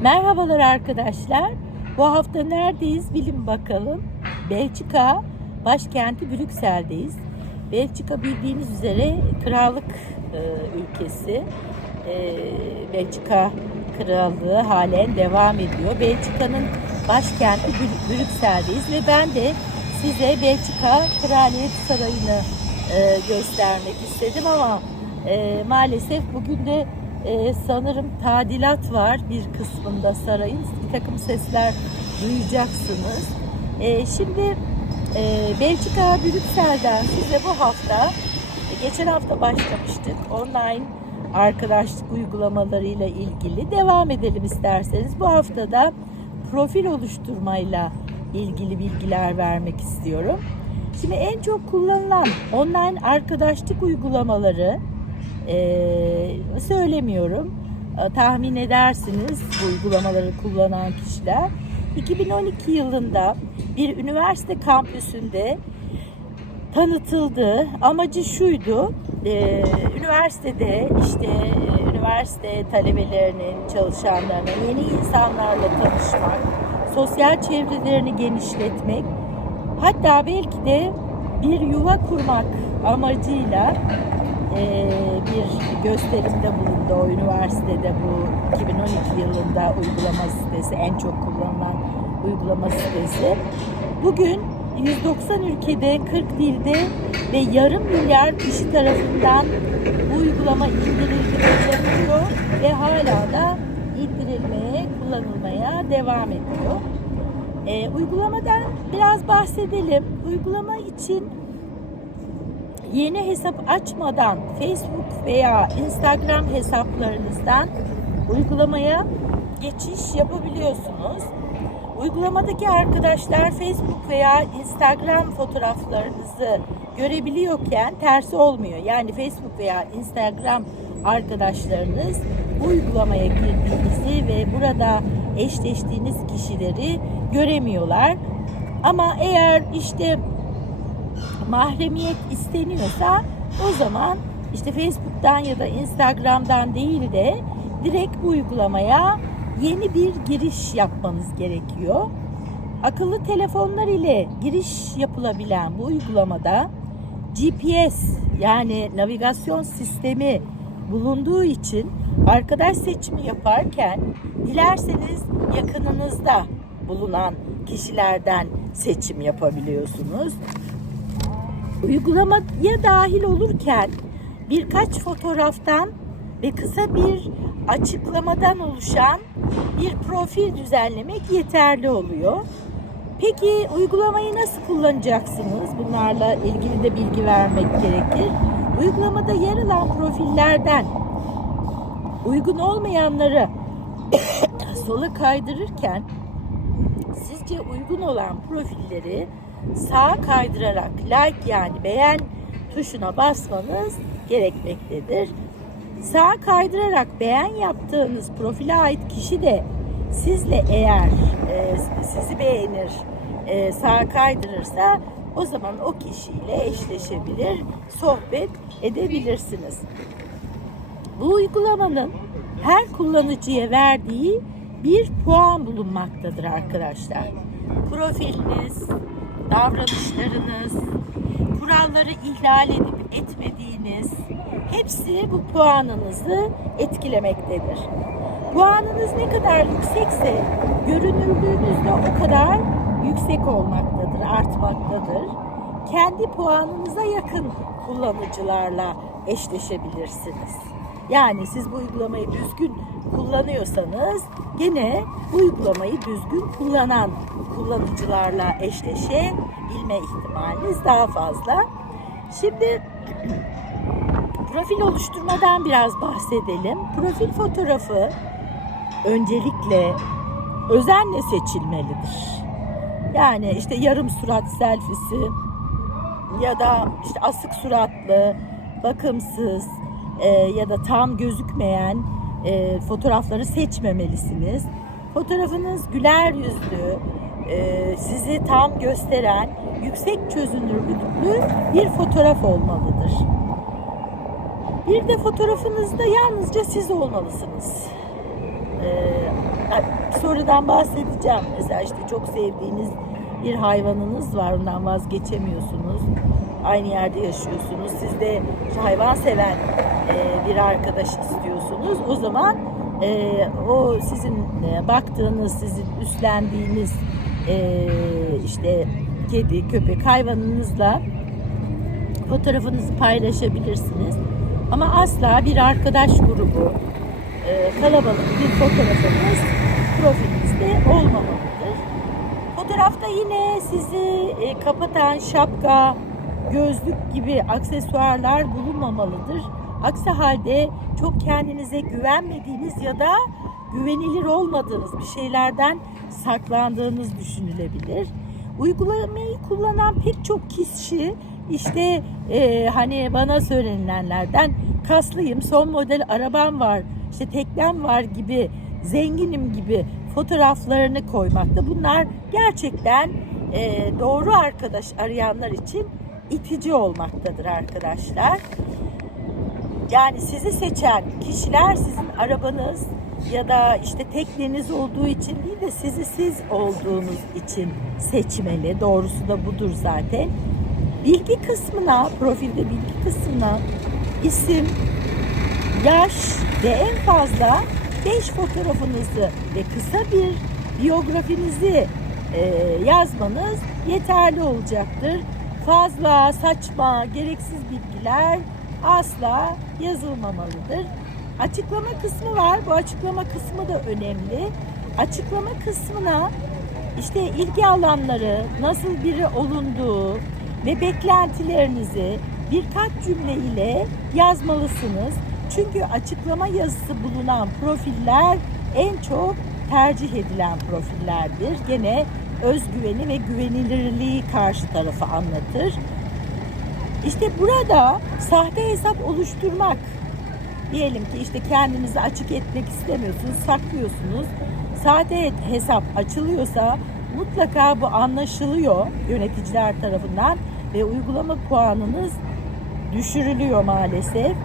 Merhabalar arkadaşlar. Bu hafta neredeyiz bilin bakalım. Belçika başkenti Brüksel'deyiz. Belçika bildiğiniz üzere krallık e, ülkesi. E, Belçika krallığı halen devam ediyor. Belçika'nın başkenti Brü- Brüksel'deyiz ve ben de size Belçika Kraliyet Sarayı'nı e, göstermek istedim ama e, maalesef bugün de e, sanırım tadilat var bir kısmında sarayın. Bir takım sesler duyacaksınız. E, şimdi e, Belçika Brüksel'den size bu hafta e, geçen hafta başlamıştık online arkadaşlık uygulamalarıyla ilgili devam edelim isterseniz. Bu hafta da profil oluşturmayla ilgili bilgiler vermek istiyorum. Şimdi en çok kullanılan online arkadaşlık uygulamaları ee, söylemiyorum. Ee, tahmin edersiniz bu uygulamaları kullanan kişiler. 2012 yılında bir üniversite kampüsünde tanıtıldı. Amacı şuydu. e, üniversitede işte e, üniversite talebelerinin, çalışanlarının yeni insanlarla tanışmak, sosyal çevrelerini genişletmek, hatta belki de bir yuva kurmak amacıyla bir gösterimde bulundu o üniversitede bu 2012 yılında uygulama sitesi en çok kullanılan uygulama sitesi. Bugün 190 ülkede 40 dilde ve yarım milyar kişi tarafından bu uygulama indirildi ve hala da indirilmeye, kullanılmaya devam ediyor. E, uygulamadan biraz bahsedelim. Uygulama için yeni hesap açmadan Facebook veya Instagram hesaplarınızdan uygulamaya geçiş yapabiliyorsunuz. Uygulamadaki arkadaşlar Facebook veya Instagram fotoğraflarınızı görebiliyorken tersi olmuyor. Yani Facebook veya Instagram arkadaşlarınız uygulamaya girdiğinizi ve burada eşleştiğiniz kişileri göremiyorlar. Ama eğer işte mahremiyet isteniyorsa o zaman işte Facebook'tan ya da Instagram'dan değil de direkt bu uygulamaya yeni bir giriş yapmanız gerekiyor. Akıllı telefonlar ile giriş yapılabilen bu uygulamada GPS yani navigasyon sistemi bulunduğu için arkadaş seçimi yaparken dilerseniz yakınınızda bulunan kişilerden seçim yapabiliyorsunuz. Uygulamaya dahil olurken birkaç fotoğraftan ve kısa bir açıklamadan oluşan bir profil düzenlemek yeterli oluyor. Peki uygulamayı nasıl kullanacaksınız? Bunlarla ilgili de bilgi vermek gerekir. Uygulamada yer alan profillerden uygun olmayanları sola kaydırırken sizce uygun olan profilleri sağa kaydırarak like yani beğen tuşuna basmanız gerekmektedir. Sağa kaydırarak beğen yaptığınız profile ait kişi de sizle eğer e, sizi beğenir, e, sağa kaydırırsa o zaman o kişiyle eşleşebilir, sohbet edebilirsiniz. Bu uygulamanın her kullanıcıya verdiği bir puan bulunmaktadır arkadaşlar. Profiliniz, davranışlarınız, kuralları ihlal edip etmediğiniz hepsi bu puanınızı etkilemektedir. Puanınız ne kadar yüksekse görünürlüğünüz de o kadar yüksek olmaktadır, artmaktadır. Kendi puanınıza yakın kullanıcılarla eşleşebilirsiniz. Yani siz bu uygulamayı düzgün kullanıyorsanız gene bu uygulamayı düzgün kullanan kullanıcılarla eşleşebilme ihtimaliniz daha fazla. Şimdi profil oluşturmadan biraz bahsedelim. Profil fotoğrafı öncelikle özenle seçilmelidir. Yani işte yarım surat selfisi ya da işte asık suratlı, bakımsız e, ya da tam gözükmeyen e, fotoğrafları seçmemelisiniz. Fotoğrafınız güler yüzlü, e, sizi tam gösteren, yüksek çözünürlüklü bir fotoğraf olmalıdır. Bir de fotoğrafınızda yalnızca siz olmalısınız. Ee, sonradan bahsedeceğim. Mesela işte çok sevdiğiniz bir hayvanınız var. Ondan vazgeçemiyorsunuz. Aynı yerde yaşıyorsunuz. Siz de hayvan seven e, bir arkadaş istiyorsunuz. O zaman e, o sizin e, baktığınız, sizin üstlendiğiniz işte kedi, köpek hayvanınızla fotoğrafınızı paylaşabilirsiniz. Ama asla bir arkadaş grubu, kalabalık bir fotoğrafınız profilinizde olmamalıdır. Fotoğrafta yine sizi e, kapatan şapka, gözlük gibi aksesuarlar bulunmamalıdır. Aksi halde çok kendinize güvenmediğiniz ya da güvenilir olmadığınız bir şeylerden saklandığınız düşünülebilir. Uygulamayı kullanan pek çok kişi işte e, hani bana söylenilenlerden kaslıyım, son model arabam var, işte teknem var gibi, zenginim gibi fotoğraflarını koymakta. Bunlar gerçekten e, doğru arkadaş arayanlar için itici olmaktadır arkadaşlar. Yani sizi seçen kişiler sizin arabanız ya da işte tekneniz olduğu için değil de sizi siz olduğunuz için seçmeli. Doğrusu da budur zaten. Bilgi kısmına, profilde bilgi kısmına isim, yaş ve en fazla 5 fotoğrafınızı ve kısa bir biyografinizi e, yazmanız yeterli olacaktır. Fazla, saçma, gereksiz bilgiler asla yazılmamalıdır. Açıklama kısmı var. Bu açıklama kısmı da önemli. Açıklama kısmına işte ilgi alanları, nasıl biri olunduğu ve beklentilerinizi birkaç cümle ile yazmalısınız. Çünkü açıklama yazısı bulunan profiller en çok tercih edilen profillerdir. Gene özgüveni ve güvenilirliği karşı tarafı anlatır. İşte burada sahte hesap oluşturmak diyelim ki işte kendinizi açık etmek istemiyorsunuz, saklıyorsunuz. Sahte hesap açılıyorsa mutlaka bu anlaşılıyor yöneticiler tarafından ve uygulama puanınız düşürülüyor maalesef.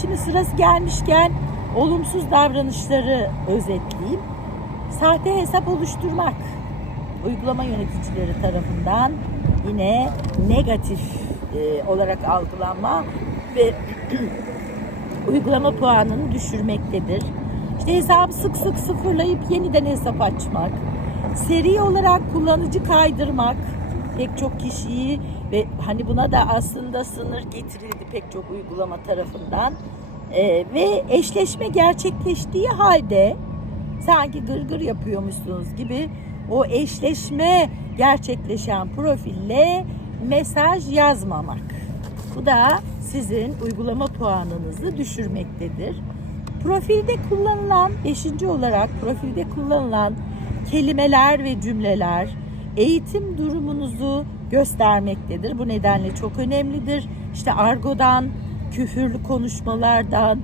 Şimdi sırası gelmişken olumsuz davranışları özetleyeyim. Sahte hesap oluşturmak uygulama yöneticileri tarafından yine negatif e, olarak algılanma ve uygulama puanını düşürmektedir. İşte hesabı sık sık sıfırlayıp yeniden hesap açmak, seri olarak kullanıcı kaydırmak pek çok kişiyi ve hani buna da aslında sınır getirildi pek çok uygulama tarafından Ee, ve eşleşme gerçekleştiği halde sanki gırgır yapıyormuşsunuz gibi o eşleşme gerçekleşen profille mesaj yazmamak. Bu da sizin uygulama puanınızı düşürmektedir. Profilde kullanılan, beşinci olarak profilde kullanılan kelimeler ve cümleler eğitim durumunuzu göstermektedir. Bu nedenle çok önemlidir. İşte argodan, küfürlü konuşmalardan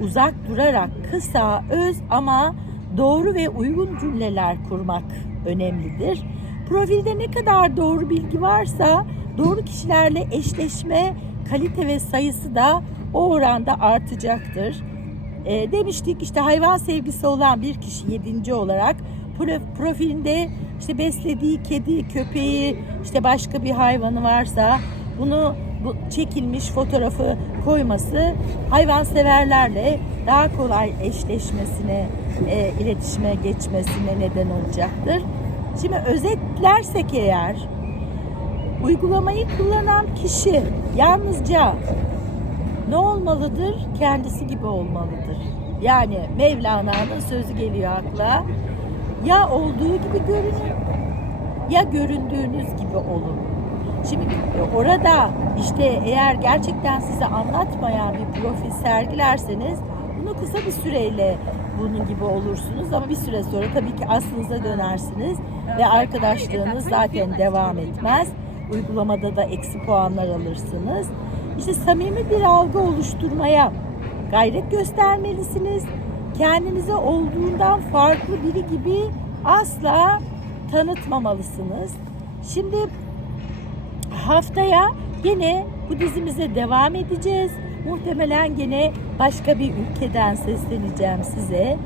uzak durarak kısa, öz ama doğru ve uygun cümleler kurmak önemlidir. Profilde ne kadar doğru bilgi varsa doğru kişilerle eşleşme kalite ve sayısı da o oranda artacaktır. E, demiştik işte hayvan sevgisi olan bir kişi yedinci olarak profilinde işte beslediği kedi, köpeği, işte başka bir hayvanı varsa bunu bu çekilmiş fotoğrafı koyması hayvanseverlerle daha kolay eşleşmesine, e, iletişime geçmesine neden olacaktır. Şimdi özetlersek eğer uygulamayı kullanan kişi yalnızca ne olmalıdır? Kendisi gibi olmalıdır. Yani Mevlana'nın sözü geliyor akla. Ya olduğu gibi görünün ya göründüğünüz gibi olun. Şimdi orada işte eğer gerçekten size anlatmayan bir profil sergilerseniz bunu kısa bir süreyle bunun gibi olursunuz ama bir süre sonra tabii ki aslınıza dönersiniz ve arkadaşlığınız zaten devam etmez. Uygulamada da eksi puanlar alırsınız. İşte samimi bir algı oluşturmaya gayret göstermelisiniz. Kendinize olduğundan farklı biri gibi asla tanıtmamalısınız. Şimdi haftaya gene bu dizimize devam edeceğiz. Muhtemelen gene başka bir ülkeden sesleneceğim size.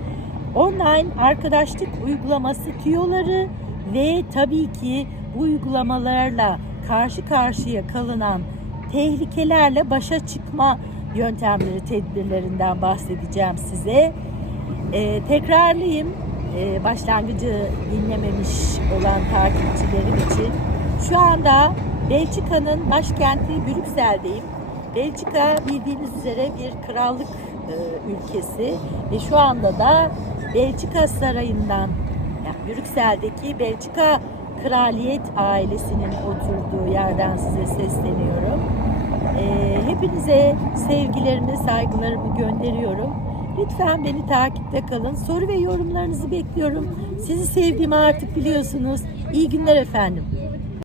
online arkadaşlık uygulaması tüyoları ve tabii ki bu uygulamalarla karşı karşıya kalınan tehlikelerle başa çıkma yöntemleri, tedbirlerinden bahsedeceğim size. Ee, tekrarlayayım ee, başlangıcı dinlememiş olan takipçilerim için. Şu anda Belçika'nın başkenti Brüksel'deyim. Belçika bildiğiniz üzere bir krallık e, ülkesi ve şu anda da Belçika Sarayı'ndan yani Brüksel'deki Belçika Kraliyet ailesinin oturduğu yerden size sesleniyorum. Ee, hepinize sevgilerimi, saygılarımı gönderiyorum. Lütfen beni takipte kalın. Soru ve yorumlarınızı bekliyorum. Sizi sevdiğimi artık biliyorsunuz. İyi günler efendim.